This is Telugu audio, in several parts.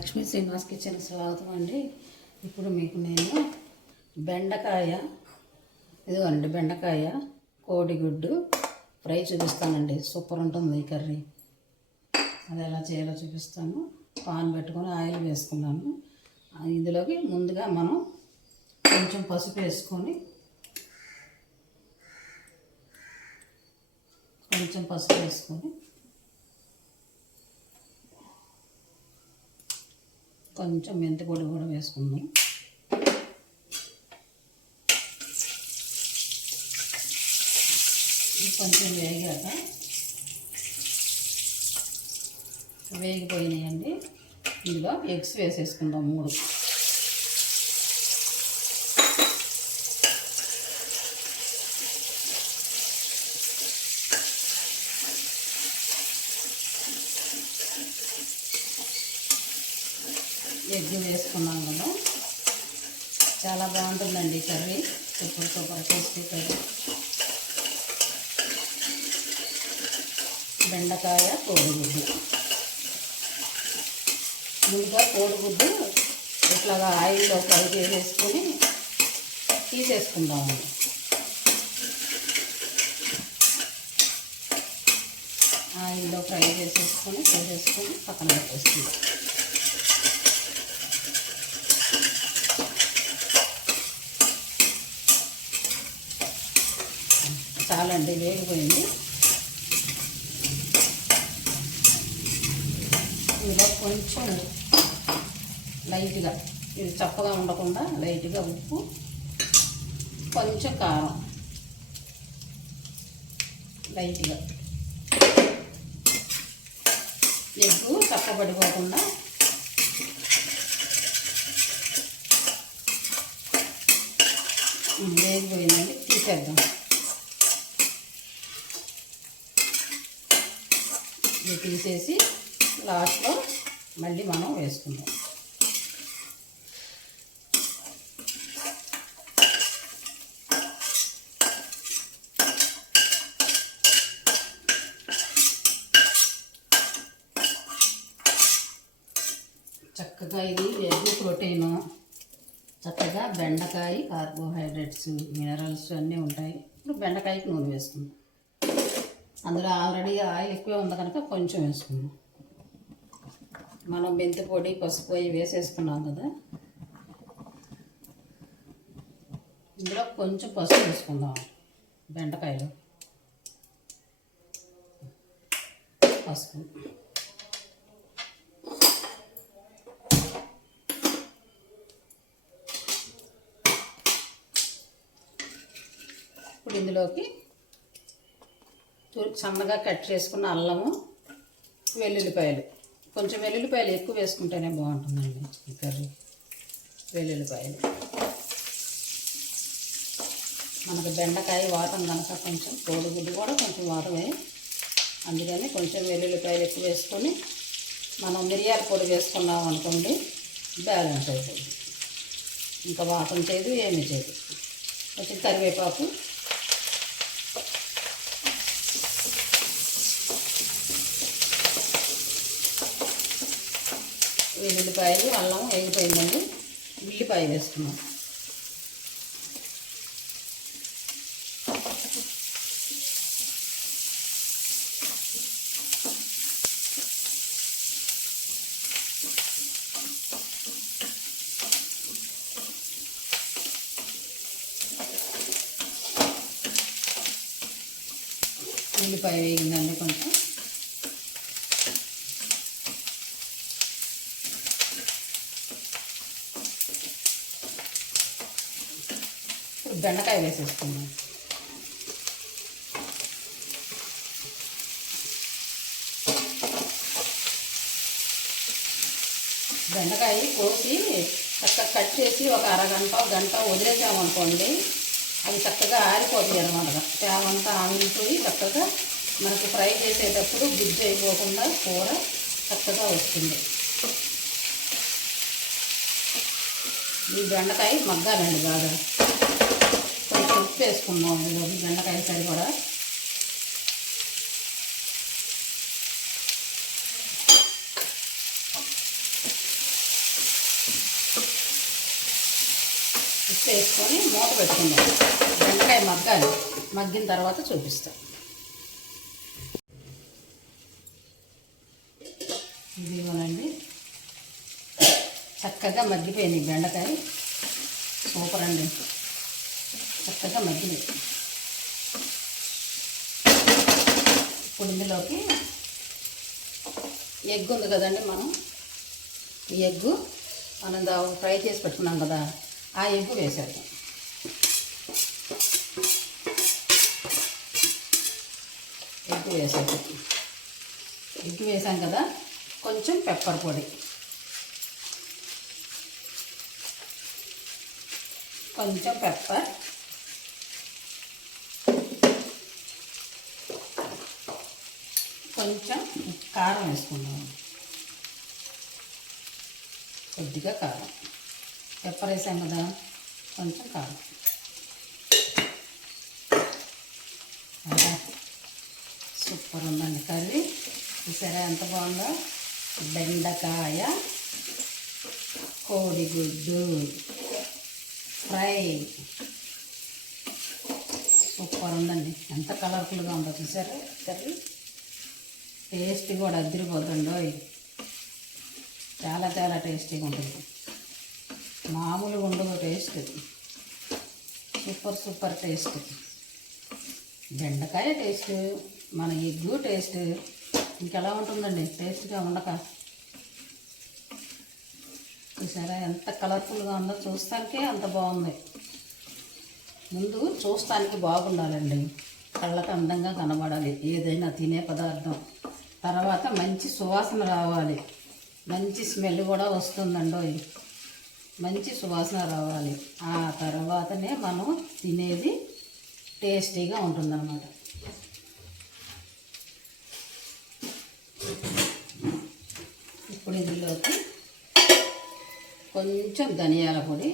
లక్ష్మీ శ్రీనివాస్ కిచెన్ స్వాగతం అండి. ఇప్పుడు మీకు నేను బెండకాయ ఇదిగోండి బెండకాయ కోడిగుడ్డు ఫ్రై చూపిస్తానండి. సూపర్ ఉంటుంది ఈ కర్రీ. అది ఎలా చేయాలో చూపిస్తాను. పాన్ పెట్టుకొని ఆయిల్ వేసుకున్నాను. ఇందులోకి ముందుగా మనం కొంచెం పసుపు వేసుకొని కొంచెం మెంతి పొడి కూడా వేసుకుందాం. కొంచెం వేగిపోయినాయండి. ఇందులో ఎగ్స్ వేసేసుకుందాం 3. ఎగ్ వేసుకున్నాం కదా, చాలా బాగుంటుందండి కర్రీ. Super tasty curry. బెండకాయ కోడిగుడ్డు. ముందుగా కోడిగుడ్డు ఇట్లాగా ఆయిల్లో ఫ్రై చేసేసుకొని తీసేసుకుందామండి. ఆయిల్లో ఫ్రై చేసేసుకొని పక్కన పెట్టేసుకుందాం. చాలండి, వేగిపోయింది. ఇందులో కొంచెం లైట్గా, ఇది చప్పగా ఉండకుండా లైట్గా ఉప్పు, కొంచెం కారం లైట్గా. ఎగ్గు చప్పబడిపోకుండా వేగిపోయిందండి, తీసేద్దాం. ఇది తీసేసి లాస్ట్లో మళ్ళీ మనం వేసుకుందాం. చక్కగా ఇది ఎగ్ ప్రోటీను, చక్కగా బెండకాయ కార్బోహైడ్రేట్స్ మినరల్స్ అన్నీ ఉంటాయి. ఇప్పుడు బెండకాయకి నూనె వేసుకుందాం. అందులో ఆల్రెడీ ఆయిల్ ఎక్కువే ఉంది కనుక కొంచెం వేసుకుందాం. మనం మెంతి పొడి పసుపు వేసేసుకున్నాం కదా, ఇందులో కొంచెం పసుపు వేసుకుందాం. బెండకాయలో పసుపు, ఇప్పుడు ఇందులోకి సన్నగా కట్ చేసుకున్న అల్లము, వెల్లుల్లిపాయలు. కొంచెం వెల్లుల్లిపాయలు ఎక్కువ వేసుకుంటేనే బాగుంటుందండి ఈ కర్రీ. వెల్లుల్లిపాయలు మనకు బెండకాయ వాతం కనుక కొంచెం, కోడిగుడ్డు కూడా కొంచెం వాతమే, అందుకని కొంచెం వెల్లుల్లిపాయలు ఎక్కువ వేసుకొని మనం మిరియాల పొడి వేసుకున్నాం అనుకోండి, బ్యాలెన్స్ అవుతుంది. ఇంకా వాతం చేయదు, ఏమీ చేయదు. కొంచెం కరివేపాకు, వెల్లుల్లిపాయలు, అల్లం వేగిపోయిందండి. ఉల్లిపాయ వేసుకున్నాం. ఉల్లిపాయ వేగిందండి కొంచెం. బెండకాయ వేసేసుకుందాం. బెండకాయ కోసి చక్కగా కట్ చేసి ఒక గంట వదిలేసామనుకోండి, అవి చక్కగా ఆరిపోతాయి అన్నమాట. తేవంతా ఆవిరిపోయి చక్కగా మనకు ఫ్రై చేసేటప్పుడు గుజ్జు అయిపోకుండా కూర చక్కగా వస్తుంది. ఈ బెండకాయ మగ్గాలండి బాగా. కొంచెం ఉప్పు వేసుకున్నాం ఇందులో, బెండకాయ సరిపడా. ఉప్పు వేసుకొని మూత పెట్టుకుందాం. బెండకాయ మగ్గాలి, మగ్గిన తర్వాత చూపిస్తాం. ఇదిగోనండి, చక్కగా మగ్గిపోయింది బెండకాయ. సూపర్ అండి, చక్కగా మగ్గినాయి. ఇప్పుడు ఇందులోకి ఎగ్ ఉంది కదండి, ఈ ఎగ్గు మనం ఫ్రై చేసి పెట్టుకున్నాం కదా, ఆ ఎగ్గు వేసేద్దాం. ఎగ్గు వేసాం కదా, కొంచెం పెప్పర్ పొడి, కొంచెం పెప్పర్, కొంచెం కారం వేసుకుందాం. కొద్దిగా కారం, పెప్పర్ వేసాం కదా, కొంచెం కారం. సూపర్ ఉందండి కర్రీ. చూసారా ఎంత బాగుందో? బెండకాయ కోడిగుడ్డు ఫ్రై సూపర్ ఉందండి. ఎంత కలర్ఫుల్గా ఉందో చూసారా కర్రీ. టేస్ట్ కూడా అదిరిపోతుందో, చాలా చాలా టేస్టీగా ఉంటుంది. మామూలుగా ఉండదు టేస్ట్, సూపర్ టేస్ట్. బెండకాయ టేస్ట్, మన ఎగ్గు టేస్ట్ ఇంకెలా ఉంటుందండి టేస్ట్గా ఉండక. చూసారా ఎంత కలర్ఫుల్గా ఉందో? చూస్తానికే అంత బాగుంది. ముందు చూస్తానికి బాగుండాలండి, కళ్ళకు అందంగా కనబడాలి ఏదైనా తినే పదార్థం. తర్వాత మంచి సువాసన రావాలి, మంచి స్మెల్ కూడా వస్తుందండి. మంచి సువాసన రావాలి, ఆ తర్వాతనే మనం తినేది టేస్టీగా ఉంటుందన్నమాట. ఇప్పుడు ఇందులోకి కొంచెం ధనియాల పొడి,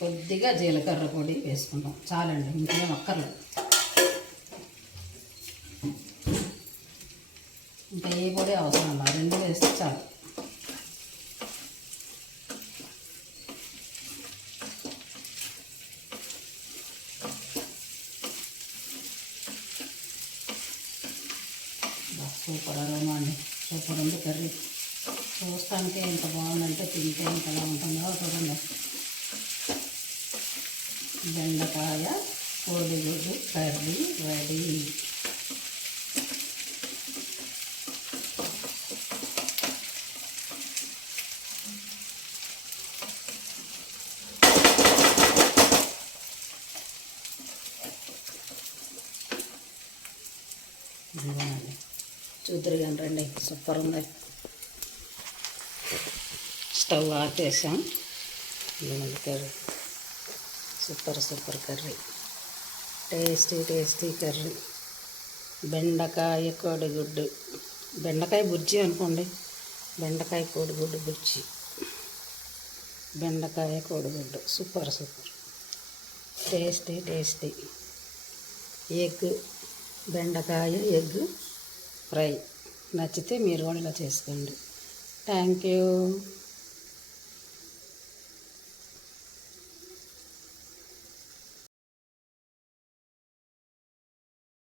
కొద్దిగా జీలకర్ర పొడి వేసుకుంటాం. చాలండి, ఇంకేం అక్కర్లేదు. ఇంకా ఏ పొడి అవసరం లేదు, రెండు వేస్తే చాలు. సూపర్ అరోమా అండి, సూపర్ ఉంది కర్రీ. చూస్తానికే ఎంత బాగుందంటే తింటే ఎంతలా ఉంటుందో చూడండి. బెండకాయ కోడిగుడ్డు కర్రీ రెడీ. ఇదిగోనండి, చూద్దరు కానీ రండి, సూపర్ ఉంది. స్టవ్ ఆపేసాం. ఇదిగోండి curry, super curry, tasty curry. బెండకాయ కోడిగుడ్డు, బెండకాయ బుర్జీ అనుకోండి, బెండకాయ కోడిగుడ్డు బుర్జీ, బెండకాయ కోడిగుడ్డు సూపర్ టేస్టీ. ఎగ్, బెండకాయ ఎగ్ ఫ్రై నచ్చితే మీరు కూడా ఇలా చేసుకోండి. Thank you.